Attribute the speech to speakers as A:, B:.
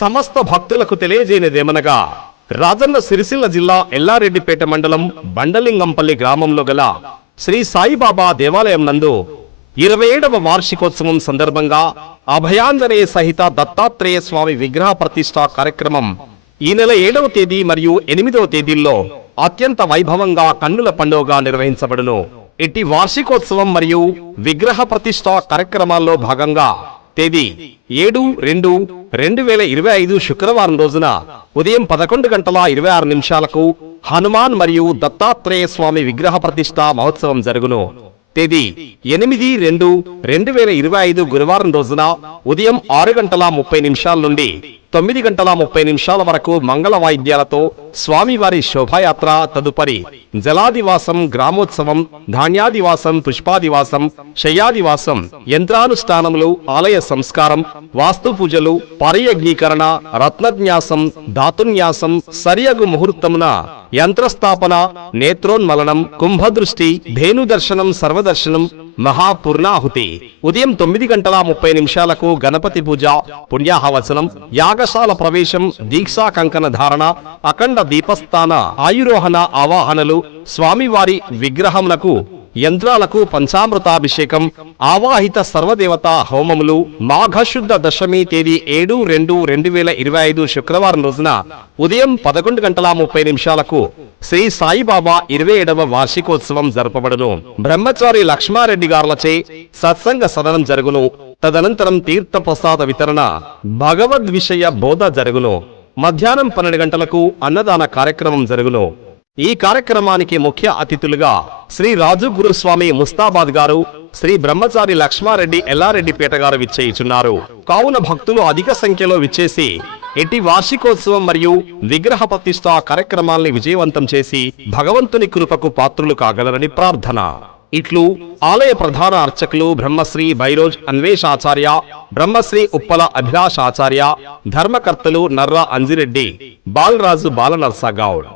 A: సమస్త భక్తులకు తెలియజేయనిదేమనగా రాజన్న సిరిసిల్ల జిల్లా ఎల్లారెడ్డిపేట మండలం బండలింగంపల్లి గ్రామంలో గల శ్రీ సాయిబాబా దేవాలయం నందు ఇరవై ఏడవ వార్షికోత్సవం సందర్భంగా అభయాంజనేయ సహిత దత్తాత్రేయ స్వామి విగ్రహ ప్రతిష్ఠా కార్యక్రమం ఈ నెల ఏడవ తేదీ మరియు ఎనిమిదవ తేదీల్లో అత్యంత వైభవంగా కన్నుల పండుగగా నిర్వహించబడును. ఇట్టి వార్షికోత్సవం మరియు విగ్రహ ప్రతిష్ఠ కార్యక్రమాల్లో భాగంగా తేదీ ఏడు రెండు రెండు వేల ఇరవై ఐదు శుక్రవారం రోజున ఉదయం పదకొండు గంటల ఇరవై ఆరు నిమిషాలకు హనుమాన్ మరియు దత్తాత్రేయ స్వామి విగ్రహ ప్రతిష్ఠ మహోత్సవం జరుగును. తేదీ ఎనిమిది రెండు రెండు వేల ఇరవై ఐదు గురువారం రోజున ఉదయం ఆరు గంటల ముప్పై నిమిషాల నుండి తొమ్మిది గంటల ముప్పై నిమిషాల వరకు మంగళ వాయిద్యాలతో స్వామివారి శోభాయాత్ర తదుపరి జలాదివాసం గ్రామోత్సవం ధాన్యాదివాసం పుష్పాదివాసం శయ్యాదివాసం యంత్రానుష్ఠానములు ఆలయ సంస్కారం వాస్తు పూజలు పరియజ్ఞీకరణ రత్నన్యాసం ధాతున్యాసం సరియగు ముహూర్తమున యంత్రస్థాపన నేత్రోన్మలనం కుంభదృష్టి ధేనుదర్శనం సర్వదర్శనం మహాపూర్ణాహుతి. ఉదయం తొమ్మిది గంటల ముప్పై నిమిషాలకు గణపతి పూజ పుణ్యాహవచనం యాగశాల ప్రవేశం దీక్షా కంకణ ధారణ అఖండ దీపస్థాన ఆయురోహణ ఆవాహనలు స్వామివారి విగ్రహములకు యంత్రాలకు పంచామృతాభిషేకం ఆవాహిత సర్వదేవత హోమములు మాఘశుద్ధ దశమి తేదీ ఏడు రెండు రెండు వేల ఇరవై ఐదు శుక్రవారం రోజున ఉదయం పదకొండు గంటల ముప్పై నిమిషాలకు శ్రీ సాయిబాబా ఇరవై ఏడవ వార్షికోత్సవం జరపబడును. బ్రహ్మచారి లక్ష్మారెడ్డి గారులచే సత్సంగ సదనం జరుగును. తదనంతరం తీర్థ ప్రసాద వితరణ భగవద్ విషయ బోధ జరుగును. మధ్యాహ్నం పన్నెండు గంటలకు అన్నదాన కార్యక్రమం జరుగును. ఈ కార్యక్రమానికి ముఖ్య అతిథులుగా శ్రీ రాజు గురుస్వామి ముస్తాబాద్ గారు శ్రీ బ్రహ్మచారి లక్ష్మారెడ్డి ఎల్లారెడ్డిపేట గారు విచ్చేయుచున్నారు. కావున భక్తులు అధిక సంఖ్యలో విచ్చేసి ఎట్టి వార్షికోత్సవం మరియు విగ్రహ ప్రతిష్ట కార్యక్రమాల్ని విజయవంతం చేసి భగవంతుని కృపకు పాత్రులు కాగలరని ప్రార్థన. ఇట్లు ఆలయ ప్రధాన అర్చకులు బ్రహ్మశ్రీ బైరోజ్ అన్వేషాచార్య బ్రహ్మశ్రీ ఉప్పల అభిలాష్ ఆచార్య ధర్మకర్తలు నర్రా అంజిరెడ్డి బాలరాజు బాలనర్సగౌడ్